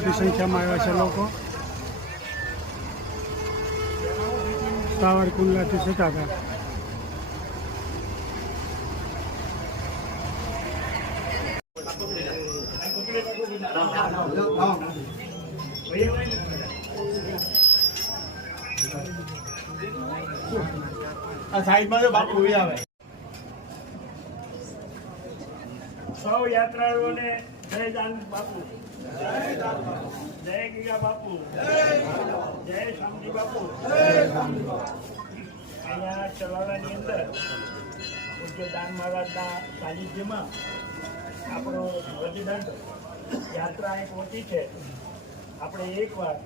મોટી સંખ્યામાં આવ્યા છે લોકો. સાવરકુંડલાથી સતાતા. સાઈડમાં જો બાપુ આવે. સૌ યાત્રાળુઓને જય જાન બાપુ, જય ગીગા બાપુ, જય શામજી બાપુ. અહીંયા ચલાવવાની અંદર પૂજ્ય દાન મહારાજના સાનિધ્યમાં આપણો વધીદંડ યાત્રા અહીં પહોંચી છે. આપણે એકવાર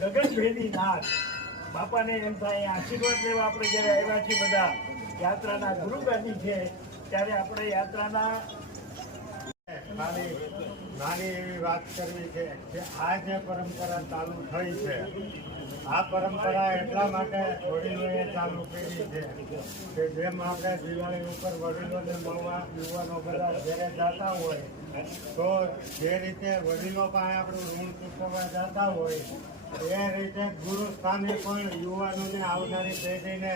ગગનભેદી નાથ બાપાને એમ થાય આશીર્વાદ લેવા આપણે જ્યારે આવ્યા છીએ બધા યાત્રાના ગુરુગાદી છે ત્યારે આપણે યાત્રાના નાની એવી વાત કરવી છે કે આ જે પરંપરા ચાલુ થઈ છે, આ પરંપરા એટલા માટે વડીલોએ ચાલુ કરી છે કે જેમ આપણે દિવાળી ઉપર વડીલોને મળવા યુવાનો બધા ઘરે જતા હોય તો જે રીતે વડીલો પાસે આપણું ઋણ ચૂકવવા જતા હોય એ રીતે ગુરુ સ્થાને પણ યુવાનોને આવનારી પેઢીને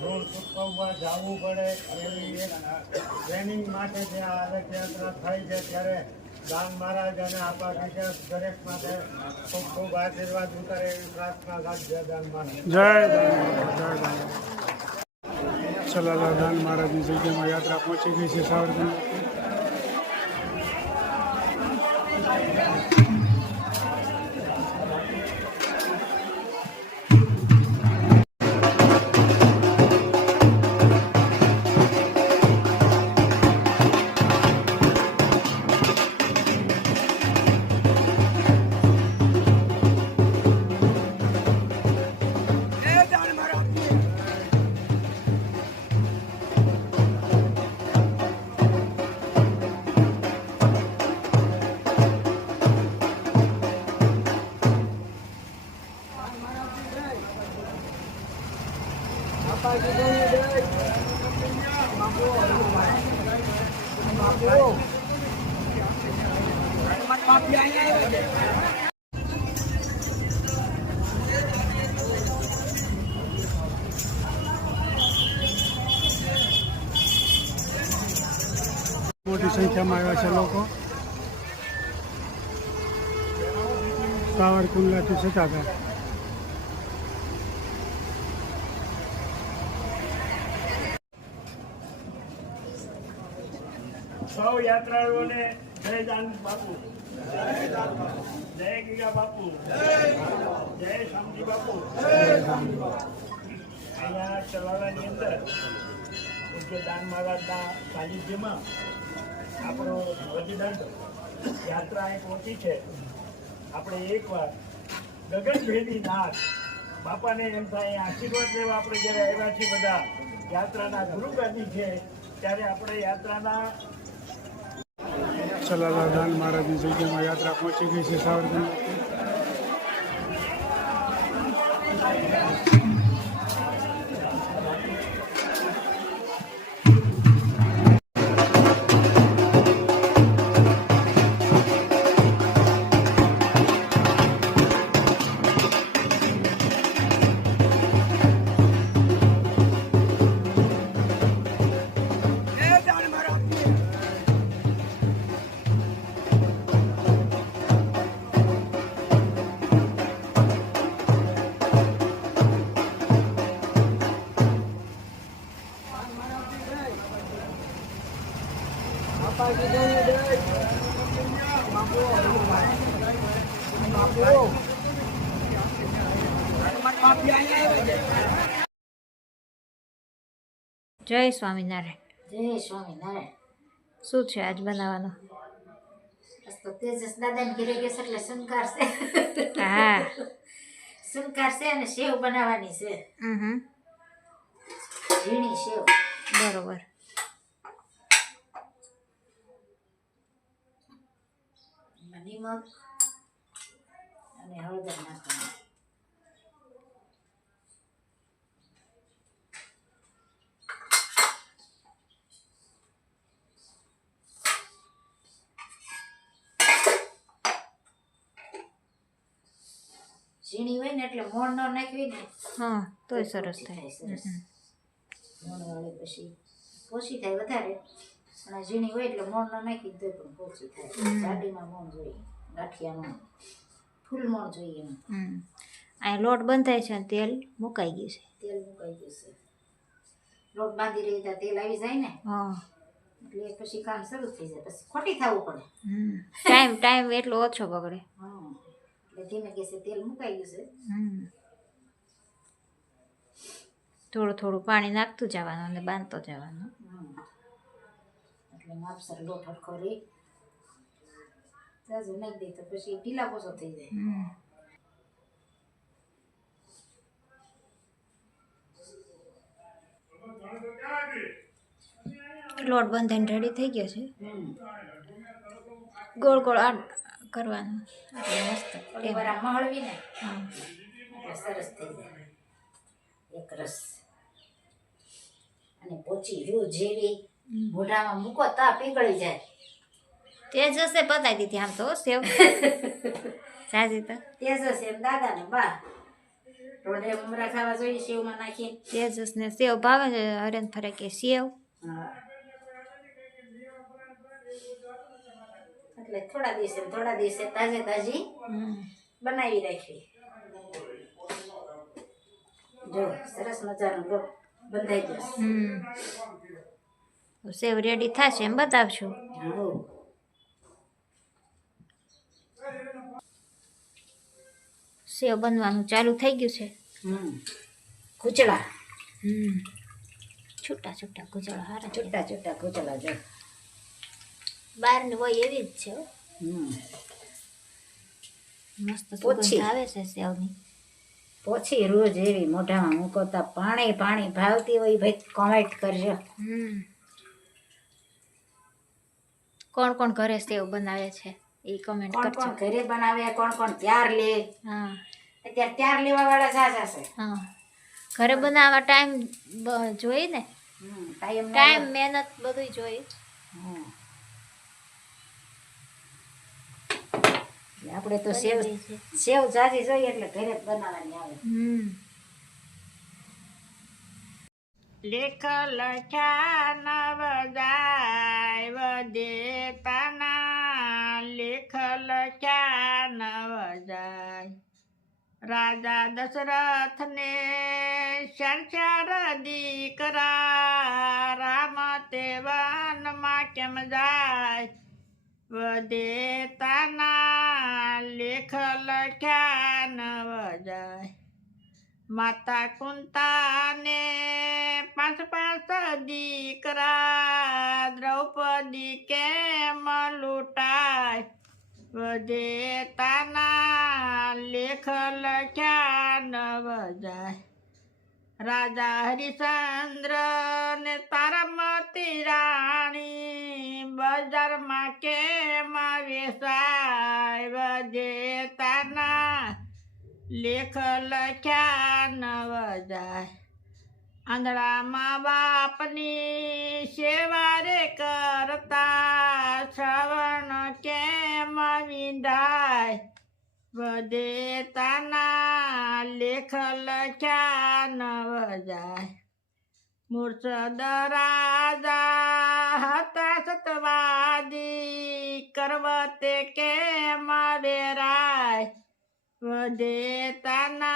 ઋણ ચૂકવવા જવું પડે એવી એક ટ્રેનિંગ માટે જે આ યાત્રા થઈ છે ત્યારે દાન મહારાજ અને આપા વિકાસ દરેક માટે ખૂબ ખૂબ આશીર્વાદ ઉતારે એવી પ્રાર્થના રાખજે દાન મહારાજ. જય દાન. ચલાલા દાન મહારાજની જગ્યામાં યાત્રા પહોંચી ગઈ છે સાવરકુંડલા. મોટી સંખ્યામાં આવ્યા છે લોકો. સાવરકુંડલાથી સતાતા. સૌ યાત્રાળુઓને જય જાન બાપુ, જય ગીગા બાપુ, જય શામજી બાપુ. અહીંયા ચલાવવાની અંદર પૂજ્ય દાન મહારાજના સાનિધ્યમાં આપણો વધીદંડ યાત્રા અહીં પહોંચી છે. આપણે એકવાર ગગનભેદી નાથ બાપાને એમ થાય આશીર્વાદ લેવા આપણે જ્યારે આવ્યા છીએ બધા યાત્રાના ગુરુગાદી છે ત્યારે આપણે યાત્રાના ચલાલા દાન મહારાજની જગ્યામાં યાત્રા પહોંચી ગઈ છે સાવરકુંડલા. જય સ્વામિનારાયણ. જય સ્વામિનારાયણ. શું છે આજ બનાવવાનું? તો તેજસ દાદાને ઘરે ગેસ એટલે શંકાર છે. હા, શંકાર છે અને સેવ બનાવવાની છે. ઝીણી સેવ. બરોબર. નિમક અને હળદર નાખવાનું. ઝીણી હોય ને એટલે મોણ ન નાખવી ને હા તોય સરસ પોચી થાય. સરસ મોણ વાળી પછી પોચી થાય વધારે પણ આ ઝીણી હોય એટલે મોણ ન નાખી તો પણ પોચી થાય. જાડીમાં મોણ જોઈએ, ગાંઠિયામાં ફૂલ મોણ જોઈએ એમ. અહીંયા લોટ બંધાય છે અને તેલ મુકાઈ ગયું છે. તેલ મુકાઈ જશે, લોટ બાંધી રહી ત્યાં તેલ આવી જાય ને હા એટલે પછી કામ શરૂ થઈ જાય, પછી ખોટી થવું પડે. ટાઈમ એટલો ઓછો બગડે. હા એટલે ધીમે ગેસે તેલ મુકાઈ ગયું છે. થોડું થોડું પાણી નાખતું જવાનું અને બાંધતો જવાનું. એટલે માપસર લોટ હરખો રહી જાજુ નાખી દે તો પછી ઢીલા પોસો થઈ જાય. લોટ બંધાઈને રેડી થઈ ગયો છે. ગોળ ગોળ આ કરવાનું એટલે મસ્ત. થોડી વાર આમ મહળવી ને હા એટલે સરસ થઈ જાય એક રસ. અને પોચી રૂ જેવી મોઢામાં મૂકો તા પીગળી જાય. તે જશે પતાવી દીધી આમ તો સેવ સાજી તો તેજસ એમ દાદા ને બા રોડે મમરા ખાવા જોઈએ સેવમાં નાખીને. તેજસ ને સેવ ભાવે છે. હરેન ફરે કે સેવ. હા એટલે થોડા દિવસે તાજે તાજી બનાવી રાખવી. જો સરસ મજાનો લોટ બંધાઈ જશે. સેવ રેડી થશે એમ બતાવશું. હા સેવ બનવાનું ચાલુ થઈ ગયું છે. કૂચડા છૂટા છૂટા કુચળા હારા છૂટા છૂટા કૂચડા જો બહારની હોય એવી જ છે હો. મસ્ત પોચી. સુગંધ આવે છે સેવની. પોછી રોજ એવી મોઢામાં મૂકોતા પાણી પાણી ભાવતી હોય ભાઈ કોમેન્ટ કરજો. કોણ કોણ ઘરે સેવ બનાવે છે એ કમેન્ટ કોણ કરજો. કોણ ઘરે બનાવે, કોણ કોણ ત્યાર લે. હા અત્યારે ત્યાર લેવા વાળા ઝાઝા છે. હા ઘરે બનાવવા ટાઈમ જોઈ ને. ટાઈમ મહેનત બધું જોઈ. આપણે તો સેવ જાજી જોઈએ એટલે ઘરે જ બનાવવાની આવે. લેખ લખ્યા નવદાય વદેતાના, લેખ લખ્યા નવદાય. રાજા દશરથને ચાર દીકરા, રામ તે વનમાં કેમ જાય. વદેતાના લેખ લખ્યા નવદાય. માતા કુંતાને 5 દીકરા, દ્રૌપદી કેમ લૂંટાય. વદેતાના લેખ લખ્યા નવદાય. રાજા હરિશ્ચંદ્ર ને તારામતી રાણી, બજારમાં કેમ વેચાય. વદેતાના લેખ લખ્યા નવદાય. આંધળા બાપની સેવા રે કરતા, શ્રવણ કેમ વિંધાય. વદેતાના લેખ લખ્યા નવદાય. મુર્શદ રાજા હતા સતવાદી, કરવતે કેમ વેરાય. વદેતાના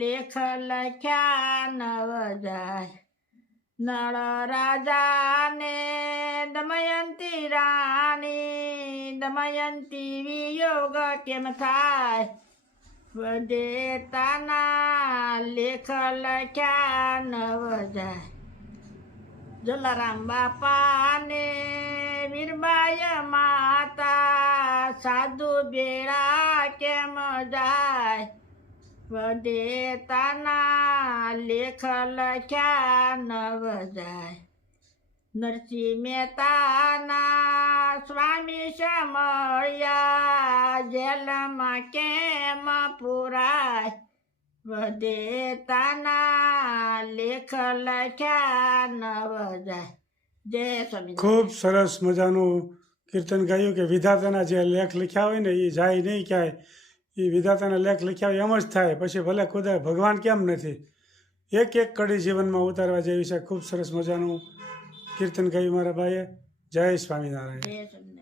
લેખ લખ્યા નવદાય. નળ રાજાને દમયંતી રાણી, દમયંતી વિયોગ કેમ થાય. વદેતાના લેખ લખ્યા નવદાય. જલારામ બાપાને મીરબાઈ માતા, સાધુ બેડા કેમ જાય. વદેતાના લેખ લખ્યા નવદાય. નરસિંહ મહેતાના સ્વામી સમળ્યા, જેલમાં કેમ પુરાય. વદેતાના લેખ લખ્યા નવદાય. જય સ્વામી. ખૂબ સરસ મજાનું કીર્તન ગાયું કે વિધાતાના જે લેખ લખ્યા હોય ને એ જાય નહીં ક્યાંય. એ વિધાતાના લેખ લખ્યા હોય એમ જ થાય. પછી ભલે ખુદા ભગવાન કેમ નથી, એક એક કડી જીવનમાં ઉતારવા જેવી છે. ખૂબ સરસ મજાનું કીર્તન ગાયું મારા ભાઈએ. જય સ્વામિનારાયણ. જય સ્વામિનારાયણ.